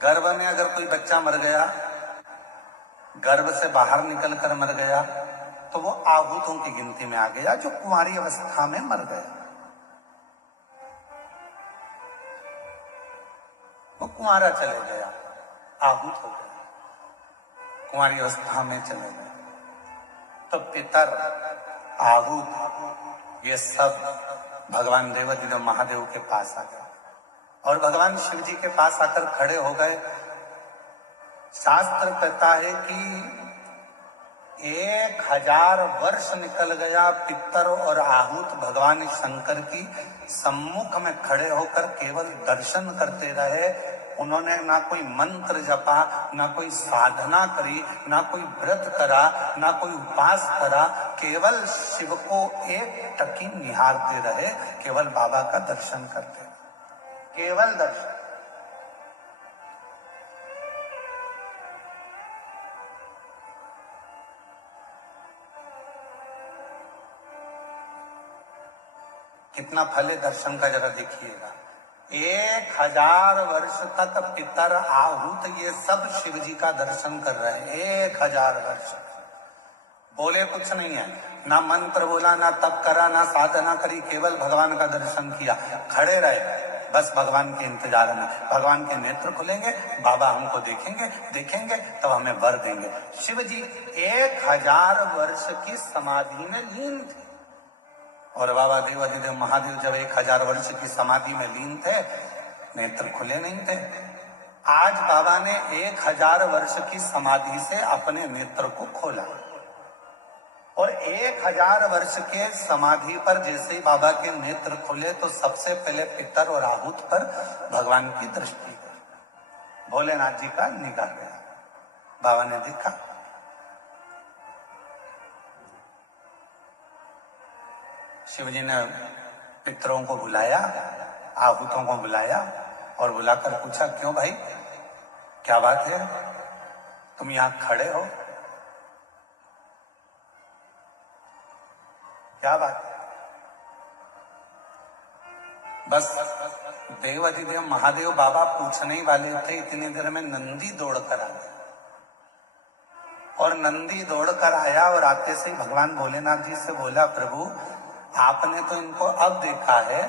गर्भ में अगर कोई बच्चा मर गया, गर्भ से बाहर निकल कर मर गया, तो वो आहूतों की गिनती में आ गया जो कुंवारी अवस्था में मर गया। वो कुंवारा चले गया, आहूत हो गया, कुंवारी अवस्था में चले गए। तो पितर, आहूत, ये सब भगवान देवाधिदेव महादेव के पास आ गए और भगवान शिव जी के पास आकर खड़े हो गए। शास्त्र कहता है कि 1000 वर्ष निकल गया, पितर और आहूत भगवान शंकर की सम्मुख में खड़े होकर केवल दर्शन करते रहे। उन्होंने ना कोई मंत्र जपा, ना कोई साधना करी, ना कोई व्रत करा, ना कोई उपास करा, केवल शिव को एक टकी निहारते रहे, केवल बाबा का दर्शन करते रहे, केवल दर्शन। कितना फल है दर्शन का, जरा देखिएगा। 1000 वर्ष तक पितर, आहूत, ये सब शिव जी का दर्शन कर रहे हैं। 1000 वर्ष बोले कुछ नहीं है, ना मंत्र बोला, ना तप करा, ना साधना करी, केवल भगवान का दर्शन किया, खड़े रहे बस भगवान के इंतजार में। भगवान के नेत्र खुलेंगे, बाबा हमको देखेंगे, देखेंगे तब हमें वर देंगे। शिव जी 1000 वर्ष की समाधि में लीन थे और बाबा देवाधिदेव महादेव जब 1000 वर्ष की समाधि में लीन थे, नेत्र खुले नहीं थे। आज बाबा ने 1000 वर्ष की समाधि से अपने नेत्र को खोला और 1000 वर्ष के समाधि पर जैसे ही बाबा के नेत्र खुले तो सबसे पहले पितर और आहूत पर भगवान की दृष्टि, भोलेनाथ जी का निगाह गया। बाबा ने देखा, शिव जी ने पितरों को बुलाया, आहूतों को बुलाया और बुलाकर पूछा, क्यों भाई, क्या बात है, तुम यहां खड़े हो, क्या बात है? बस देवाधिदेव महादेव बाबा पूछने ही वाले थे, इतनी देर में नंदी दौड़कर आ गया और नंदी दौड़कर आया और आते से भगवान भोलेनाथ जी से बोला, प्रभु आपने तो इनको अब देखा है,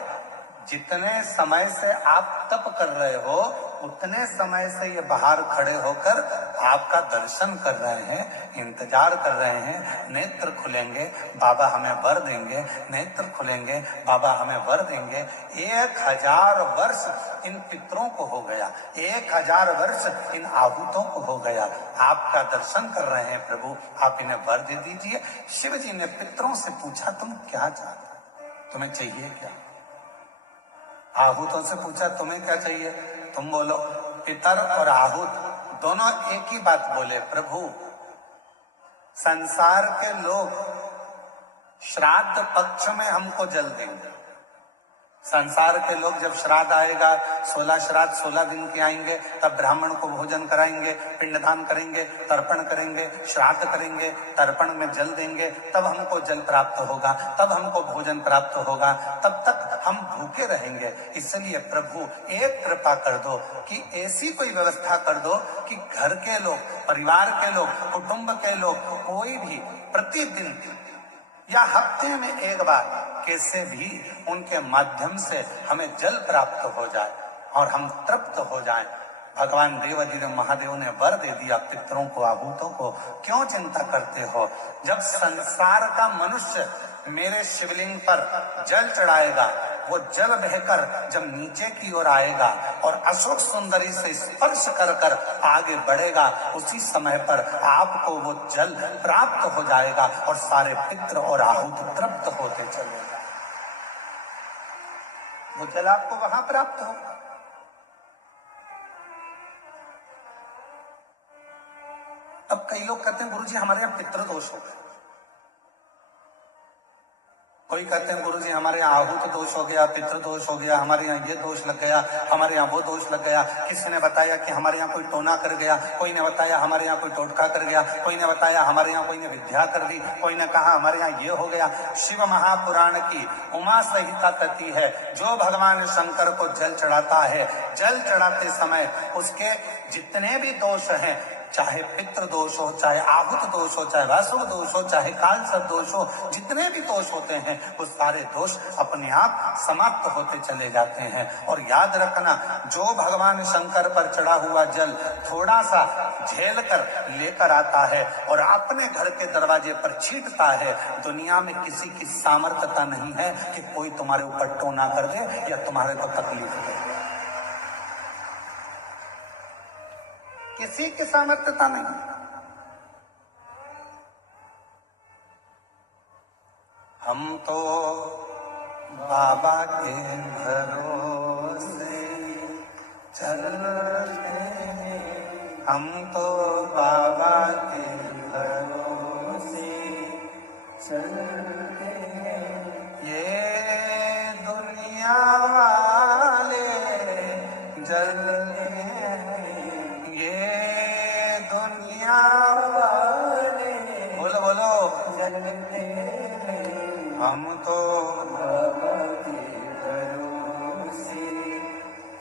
जितने समय से आप तप कर रहे हो उतने समय से ये बाहर खड़े होकर आपका दर्शन कर रहे हैं, इंतजार कर रहे हैं। नेत्र खुलेंगे, बाबा हमें वर देंगे, नेत्र खुलेंगे, बाबा हमें वर देंगे। 1000 वर्ष इन पितरों को हो गया, 1000 वर्ष इन आहूतों को हो गया, आपका दर्शन कर रहे हैं प्रभु, आप इन्हें वर दे दीजिए। शिव जी ने पितरों से पूछा, तुम क्या चाहते, तुम्हें चाहिए क्या? आहूतों से पूछा, तुम्हें क्या चाहिए, तुम बोलो। पितर और आहूत दोनों एक ही बात बोले, प्रभु संसार के लोग श्राद्ध पक्ष में हमको जल देंगे। संसार के लोग जब श्राद्ध आएगा, 16 श्राद्ध 16 दिन के आएंगे, तब ब्राह्मण को भोजन कराएंगे, पिंडदान करेंगे, तर्पण करेंगे, श्राद्ध करेंगे, तर्पण में जल देंगे, तब हमको जल प्राप्त होगा, तब हमको भोजन प्राप्त होगा, तब तक हम भूखे रहेंगे। इसलिए प्रभु एक कृपा कर दो कि ऐसी कोई व्यवस्था कर दो कि घर के लोग, परिवार के लोग, कुटुंब के लोग, कोई भी प्रतिदिन या हफ्ते में एक बार कैसे भी उनके माध्यम से हमें जल प्राप्त हो जाए और हम तृप्त हो जाएं। भगवान देवाधिदेव महादेव ने वर दे दिया पितरों को, आहूतों को। क्यों चिंता करते हो? जब संसार का मनुष्य मेरे शिवलिंग पर जल चढ़ाएगा, वो जल बहकर जब नीचे की ओर आएगा और अशोक सुंदरी से स्पर्श कर कर आगे बढ़ेगा, उसी समय पर आपको वो जल प्राप्त हो जाएगा और सारे पितृ और आहूत तृप्त होते चलेगा। वो जल आपको वहां प्राप्त होगा। अब कई लोग कहते हैं, गुरुजी हमारे यहाँ पितृ दोष हो गए। कोई कहते हैं गुरुजी हमारे यहाँ आहूत दोष हो गया, पितृ दोष हो गया, हमारे यहाँ ये दोष लग गया, हमारे यहाँ वो दोष लग गया। किसी ने बताया कि हमारे यहाँ कोई टोना कर गया, कोई ने बताया हमारे यहाँ कोई टोटका कर गया, कोई ने बताया हमारे यहाँ कोई ने विद्या कर दी, कोई ने कहा हमारे यहाँ ये हो गया। शिव महापुराण की उमा संहिता कहती है, जो भगवान शंकर को जल चढ़ाता है, जल चढ़ाते समय उसके जितने भी दोष हैं, चाहे पितृ दोष हो, चाहे आहुत दोष हो, चाहे वासुक दोष हो, चाहे कालसर्प दोष हो, जितने भी दोष होते हैं वो सारे दोष अपने आप समाप्त होते चले जाते हैं। और याद रखना, जो भगवान शंकर पर चढ़ा हुआ जल थोड़ा सा झेल कर लेकर आता है और अपने घर के दरवाजे पर छींटता है, दुनिया में किसी की सामर्थ्यता नहीं है कि कोई तुम्हारे ऊपर टोना कर दे या तुम्हारे को तकलीफ दे। किसी की सामर्थ्यता नहीं। हम तो बाबा के भरोसे चलते हैं, हम तो बाबा के भरोसे चलते हैं। ये दुनिया वाले जलते हैं, ये दुनिया वाले, बोलो बोलो, जलते हैं। हम तो बाबा के भरोसे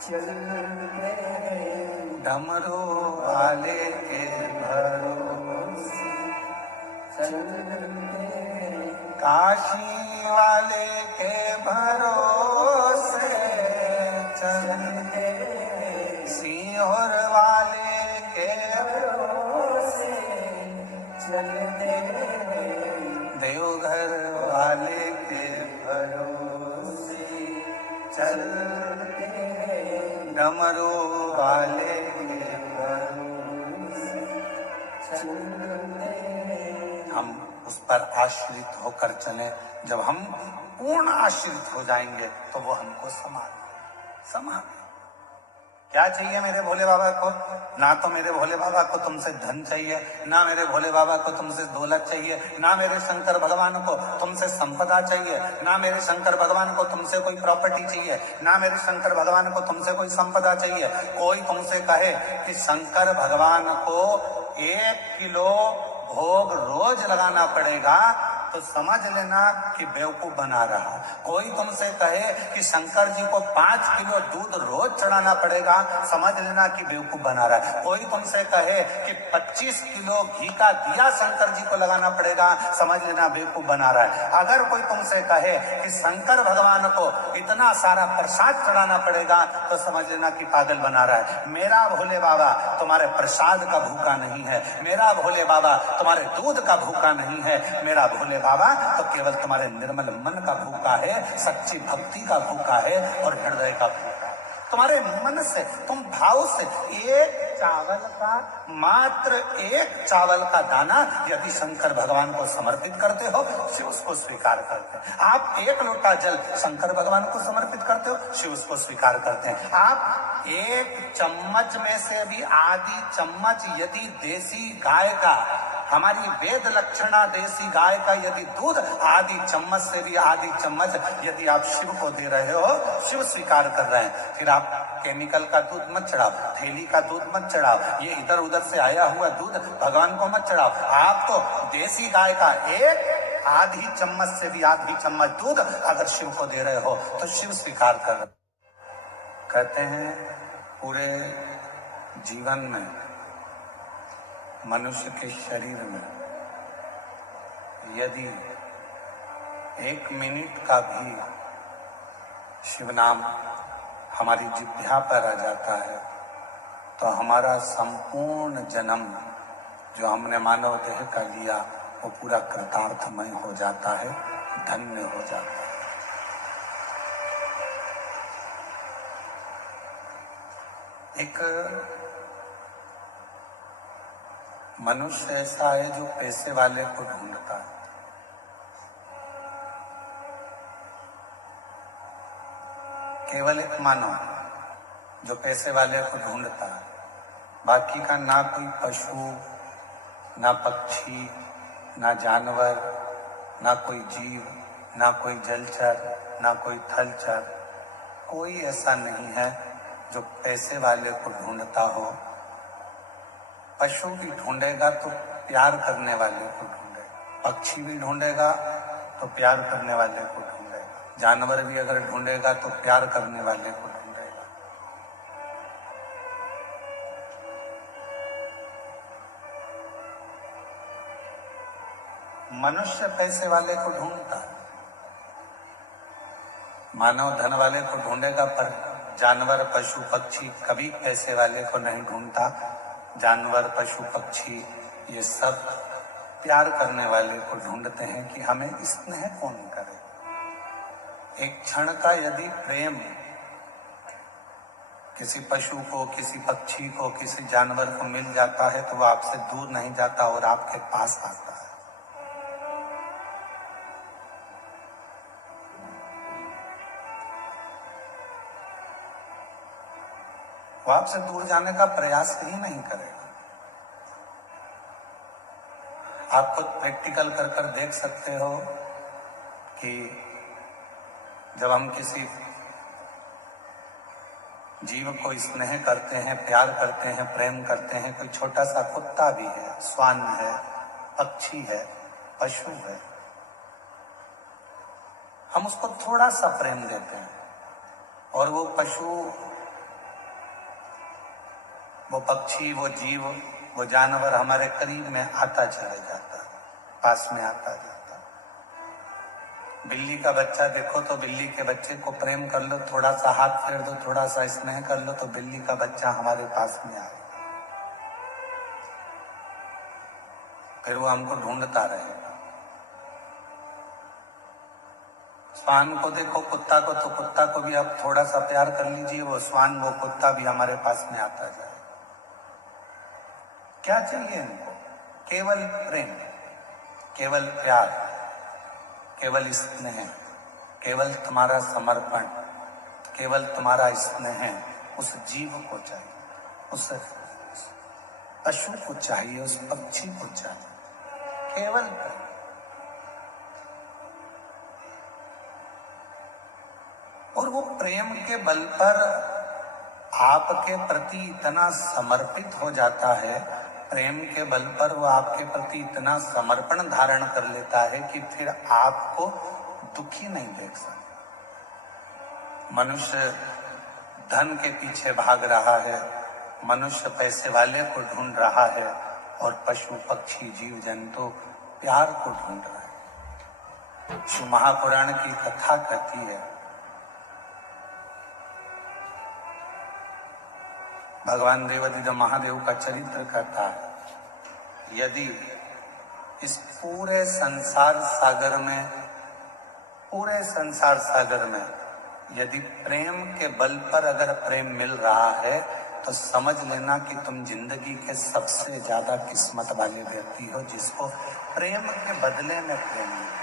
चलते हैं, डमरू वाले के भरोसे चलते हैं, काशी वाले के भरोसे चलते हैं, सीहोर वाले के भरोसे चलते हैं, देवघर वाले के भरोसे चलते हैं, डमरू वाले के भरोसे चलते हैं। हम उस पर आश्रित होकर चलें। जब हम पूर्ण आश्रित हो जाएंगे तो वो हमको संभाल। क्या चाहिए मेरे भोले बाबा को? ना तो मेरे भोले बाबा को तुमसे धन चाहिए, ना मेरे भोले बाबा को तुमसे दौलत चाहिए, ना मेरे शंकर भगवान को तुमसे संपदा चाहिए, ना मेरे शंकर भगवान को तुमसे कोई प्रॉपर्टी चाहिए, ना मेरे शंकर भगवान को तुमसे कोई संपदा चाहिए। कोई तुमसे कहे कि शंकर भगवान को 1 किलो भोग रोज लगाना पड़ेगा तो समझ लेना कि बेवकूफ बना रहा। कोई तुमसे कहे कि शंकर जी को 5 किलो दूध रोज चढ़ाना पड़ेगा, समझ लेना कि बेवकूफ बना रहा है। कोई तुमसे कहे कि 25 किलो घी का दिया शंकर जी को लगाना पड़ेगा, समझ लेना बेवकूफ बना रहा है। अगर कोई तुमसे कहे कि शंकर भगवान को इतना सारा प्रसाद चढ़ाना पड़ेगा तो समझ लेना कि पागल बना रहा है। मेरा भोले बाबा तुम्हारे प्रसाद का भूखा नहीं है, मेरा भोले बाबा तुम्हारे दूध का भूखा नहीं है, मेरा भोले बाबा तो केवल तुम्हारे निर्मल मन का भूखा है, सच्ची भक्ति का भूखा है और हृदय का भूखा है। तुम्हारे मन से, तुम भाव से मात्र एक चावल का दाना यदि शंकर भगवान को समर्पित करते हो, शिव उसको स्वीकार करते हैं। आप 1 लोटा जल शंकर भगवान को समर्पित करते हो, शिव उसको स्वीकार करते हैं। आप 1 चम्मच में से भी आधी चम्मच यदि देसी गाय का, हमारी वेद लक्षणा देसी गाय का यदि दूध आधी चम्मच से भी आधी चम्मच यदि आप शिव को दे रहे हो, शिव स्वीकार कर रहे हैं। फिर आप केमिकल का दूध मत चढ़ाओ, थैली का दूध मत चढ़ाओ, ये इधर उधर से आया हुआ दूध भगवान को मत चढ़ाओ। आप तो देसी गाय का 1 आधी चम्मच से भी आधी चम्मच दूध अगर शिव को दे रहे हो तो शिव स्वीकार कर रहे। कहते हैं पूरे जीवन में, मनुष्य के शरीर में यदि 1 मिनट का भी शिव नाम हमारी जिह्वा पर आ जाता है तो हमारा संपूर्ण जन्म जो हमने मानव देह का लिया वो पूरा कृतार्थमय हो जाता है, धन्य हो जाता है। एक मनुष्य ऐसा है जो पैसे वाले को ढूंढता है। केवल एक मानव जो पैसे वाले को ढूंढता है, बाकी का ना कोई पशु, ना पक्षी, ना जानवर, ना कोई जीव, ना कोई जलचर, ना कोई थलचर, कोई ऐसा नहीं है जो पैसे वाले को ढूंढता हो। पशु भी ढूंढेगा तो प्यार करने वाले को ढूंढेगा, पक्षी भी ढूंढेगा तो प्यार करने वाले को ढूंढेगा, जानवर भी अगर ढूंढेगा तो प्यार करने वाले को ढूंढेगा। मनुष्य पैसे वाले को ढूंढता है, मानव धन वाले को ढूंढेगा, पर जानवर पशु पक्षी कभी पैसे वाले को नहीं ढूंढता। जानवर पशु पक्षी ये सब प्यार करने वाले को ढूंढते हैं कि हमें स्नेह कौन करे। एक क्षण का यदि प्रेम किसी पशु को, किसी पक्षी को, किसी जानवर को मिल जाता है तो वो आपसे दूर नहीं जाता और आपके पास आता है। वो आपसे दूर जाने का प्रयास ही नहीं करेगा। आप खुद प्रैक्टिकल कर कर देख सकते हो कि जब हम किसी जीव को स्नेह करते हैं, प्यार करते हैं, प्रेम करते हैं, कोई छोटा सा कुत्ता भी है, श्वान है, पक्षी है, पशु है, हम उसको थोड़ा सा प्रेम देते हैं और वो पशु, वो पक्षी, वो जीव, वो जानवर हमारे करीब में आता चला जाता, पास में आता जाता। बिल्ली का बच्चा देखो तो बिल्ली के बच्चे को प्रेम कर लो, थोड़ा सा हाथ फेर दो, थोड़ा सा स्नेह कर लो तो बिल्ली का बच्चा हमारे पास में आए, फिर वो हमको ढूंढता रहेगा। श्वान को देखो, कुत्ता को, तो कुत्ता को भी आप थोड़ा सा प्यार कर लीजिए, वो श्वान, वो कुत्ता भी हमारे पास में आता जाए। क्या चाहिए इनको? केवल प्रेम, केवल प्यार, केवल स्नेह, केवल तुम्हारा समर्पण, केवल तुम्हारा स्नेह उस जीव को चाहिए, उस पशु को चाहिए, उस पक्षी को चाहिए, केवल प्रेम। और वो प्रेम के बल पर आपके प्रति इतना समर्पित हो जाता है, प्रेम के बल पर वो आपके प्रति इतना समर्पण धारण कर लेता है कि फिर आपको दुखी नहीं देख सकता। मनुष्य धन के पीछे भाग रहा है, मनुष्य पैसे वाले को ढूंढ रहा है और पशु पक्षी जीव जंतु प्यार को ढूंढ रहा है। शिव महापुराण की कथा कहती है, भगवान देवादिदेव महादेव का चरित्र कहता है, यदि इस पूरे संसार सागर में यदि प्रेम के बल पर अगर प्रेम मिल रहा है तो समझ लेना कि तुम जिंदगी के सबसे ज्यादा किस्मत वाले व्यक्ति हो जिसको प्रेम के बदले में प्रेम मिला।